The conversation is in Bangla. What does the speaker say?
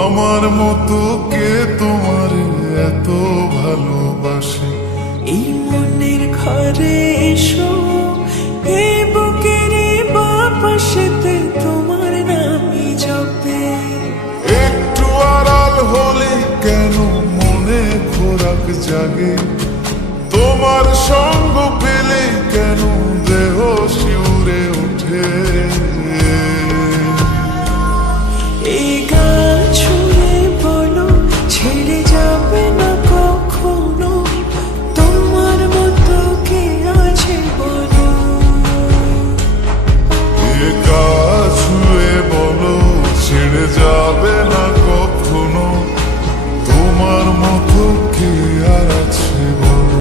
আমার মতো কে তোমার এত ভালোবাসে? এই মনের ঘরে এসো, এই বুকের বাপাশেতে তোমার নামি জপে। একটু আড়াল হলে কেন মনে খোরাক জাগে? তোমার সঙ্গ যাবে না।